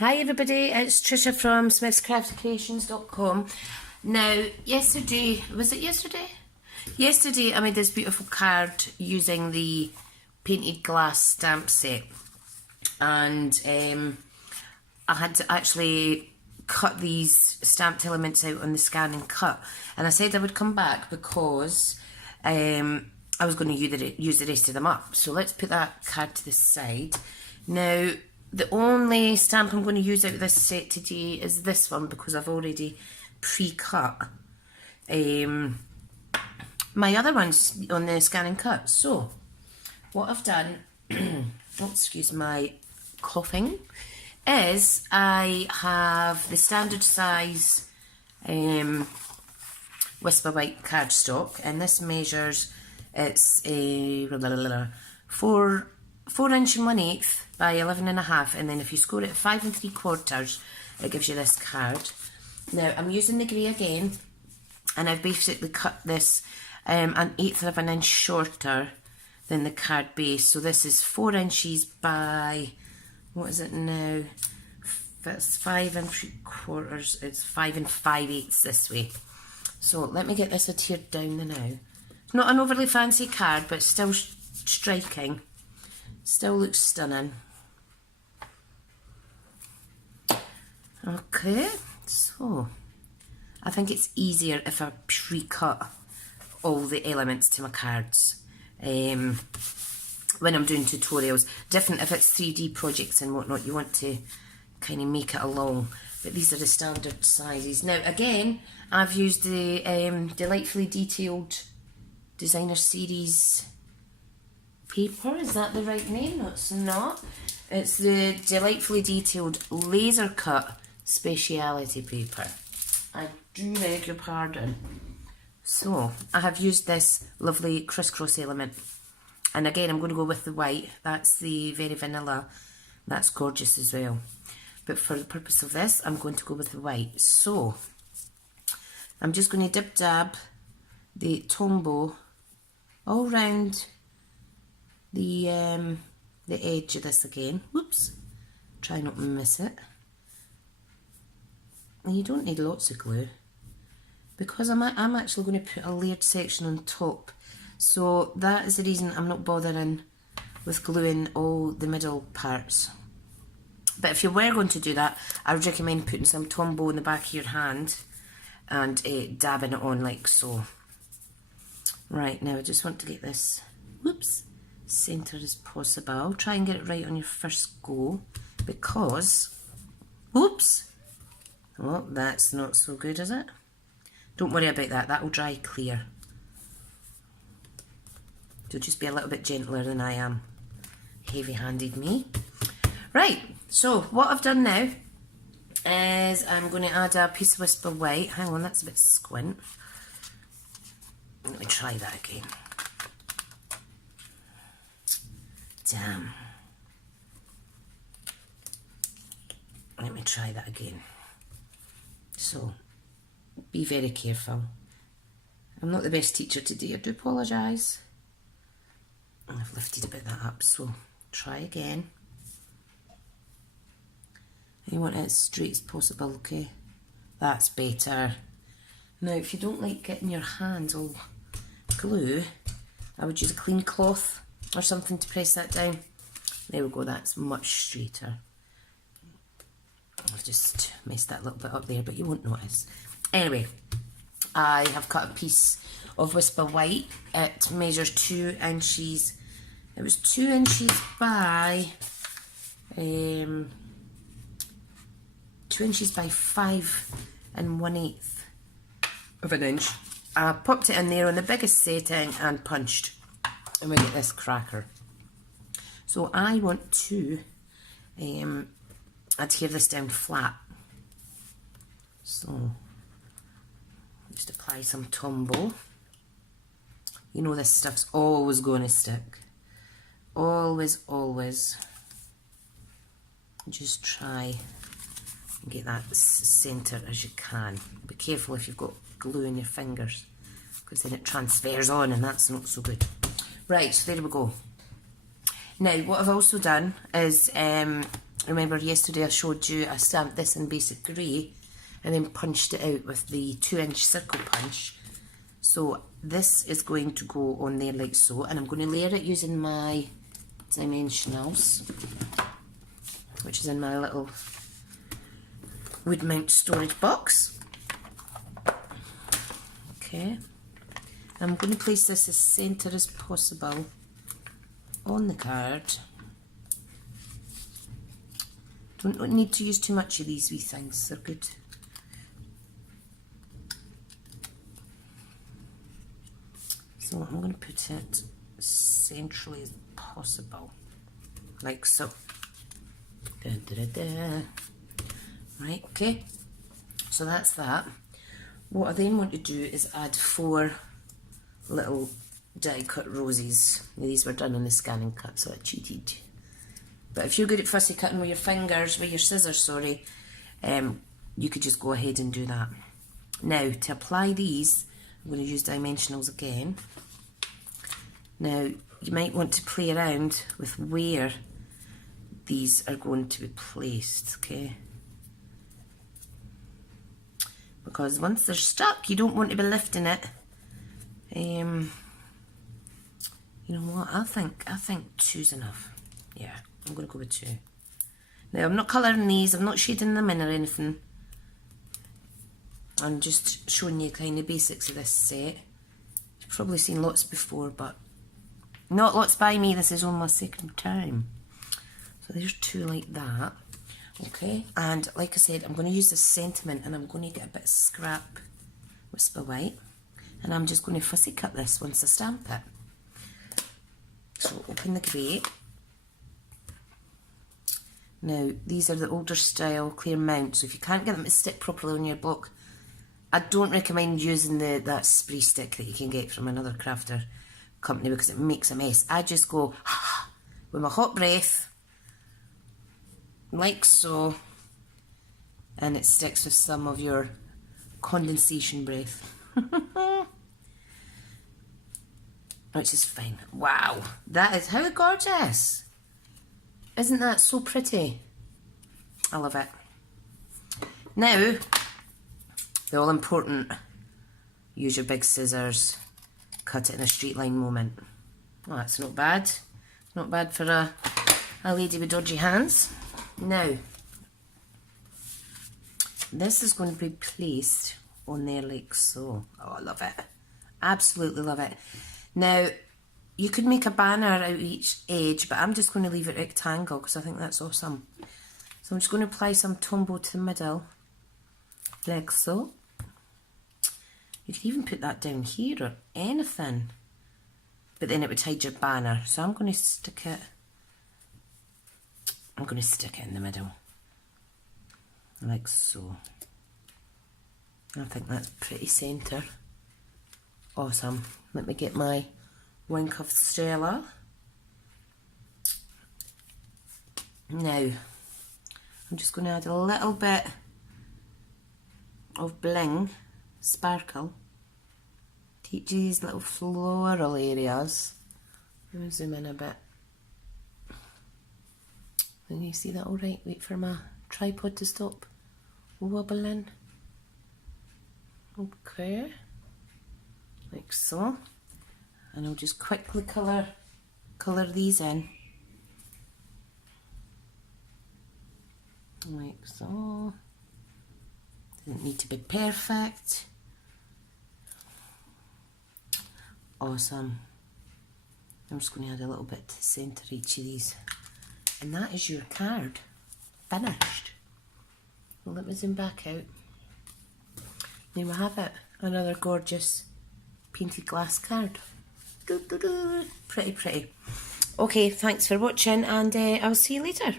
Hi everybody, it's Trisha from SmithsCraftyCreations.com. Now, was it yesterday? Yesterday I made this beautiful card using the painted glass stamp set, and I had to actually cut these stamped elements out on the scan and cut, and I said I would come back because I was going to use the rest of them up. So let's put that card to the side. Now, the only stamp I'm going to use out of this set today is this one, because I've already pre-cut my other ones on the scan and cut. So what I've done, oh, excuse my coughing, is I have the standard size Whisper White cardstock, and this measures, it's a 4 inch and 1/8 by 11.5, and then if you score it at 5 3/4, it gives you this card. Now I'm using the grey again, and I've basically cut this 1/8 of an inch shorter than the card base. So this is 4 inches by, what is it now? It's 5 3/4. It's 5 5/8 this way. So let me get this adhered down now. It's not an overly fancy card, but still striking. Still looks stunning. Okay, so I think it's easier if I pre-cut all the elements to my cards when I'm doing tutorials. Different if it's 3D projects and whatnot, you want to kind of make it along, but these are the standard sizes. Now again, I've used the Delightfully Detailed Designer Series paper. Is that the right name? No, it's not. It's the Delightfully Detailed Laser Cut Speciality paper. I do beg your pardon. So I have used this lovely crisscross element, and again I'm going to go with the white. That's the Very Vanilla. That's gorgeous as well, but for the purpose of this I'm going to go with the white. So I'm just going to dib dab the Tombow all round the edge of this again. Whoops, try not to miss it. And you don't need lots of glue, because I'm actually going to put a layered section on top, so that is the reason I'm not bothering with gluing all the middle parts. But if you were going to do that, I would recommend putting some Tombow in the back of your hand and dabbing it on like so. Right, now I just want to get this, whoops, centre as possible. Try and get it right on your first go, because, whoops, oh, that's not so good, is it? Don't worry about that, that will dry clear. So just be a little bit gentler than I am. Heavy-handed me. Right, so what I've done now is I'm going to add a piece of Whisper White. Hang on, that's a bit squint. Let me try that again. Damn. Let me try that again. So, be very careful. I'm not the best teacher today, I do apologise. I've lifted a bit of that up, so try again. You want it as straight as possible, okay? That's better. Now, if you don't like getting your hands all glue, I would use a clean cloth or something to press that down. There we go, that's much straighter. I've just messed that little bit up there, but you won't notice. Anyway, I have cut a piece of Whisper White. It measures 2 inches. It was 2 inches by 2 inches by 5 1/8 of an inch. I popped it in there on the biggest setting and punched, and we get this cracker. So I want to adhere this down flat. So just apply some Tombow. You know this stuff's always going to stick. Always, always. Just try and get that centre as you can. Be careful if you've got glue in your fingers, because then it transfers on and that's not so good. Right, so there we go. Now what I've also done is Remember yesterday I showed you I stamped this in basic grey and then punched it out with the 2-inch circle punch. So this is going to go on there like so, and I'm going to layer it using my dimensionals, which is in my little wood mount storage box. Okay, I'm going to place this as centre as possible on the card. Don't need to use too much of these wee things, they're good. So I'm going to put it centrally as possible, like so. Da, da, da, da. Right, okay, so that's that. What I then want to do is add 4 little die cut roses. These were done in the scanning cut, so I cheated. But if you're good at fussy cutting with your fingers, with your scissors, sorry, you could just go ahead and do that. Now, to apply these, I'm going to use dimensionals again. Now, you might want to play around with where these are going to be placed, okay? Because once they're stuck, you don't want to be lifting it. You know what? I think 2's enough. Yeah, I'm going to go with 2. Now, I'm not colouring these. I'm not shading them in or anything. I'm just showing you kind of basics of this set. You've probably seen lots before, but not lots by me. This is only my second time. So there's 2 like that. Okay, and like I said, I'm going to use this sentiment, and I'm going to get a bit of scrap Whisper White, and I'm just going to fussy cut this once I stamp it. So open the grey. Now these are the older style clear mounts, so if you can't get them to stick properly on your block, I don't recommend using that spray stick that you can get from another crafter company because it makes a mess. I just go with my hot breath, like so, and it sticks with some of your condensation breath. Which is fine. Wow, that is how gorgeous. Isn't that so pretty? I love it. Now, the all important, use your big scissors, cut it in a straight line moment. Well, that's not bad. Not bad for a lady with dodgy hands. Now, this is going to be placed on there like so. Oh, I love it. Absolutely love it. Now, you could make a banner out each edge, but I'm just going to leave it rectangle because I think that's awesome. So I'm just going to apply some Tombow to the middle, like so. You could even put that down here or anything, but then it would hide your banner. So I'm going to stick it in the middle, like so. I think that's pretty centre. Awesome. Let me get my wink of Stella. Now, I'm just going to add a little bit of bling, sparkle, to each of these little floral areas. Let me zoom in a bit. Can you see that alright? Wait for my tripod to stop wobbling. Okay, like so. And I'll just quickly colour these in. Like so. Doesn't need to be perfect. Awesome. I'm just going to add a little bit to the centre of each of these. And that is your card. Finished. Well, let me zoom back out. There we have it. Another gorgeous painted glass card. Pretty, pretty. Okay, thanks for watching, and I'll see you later.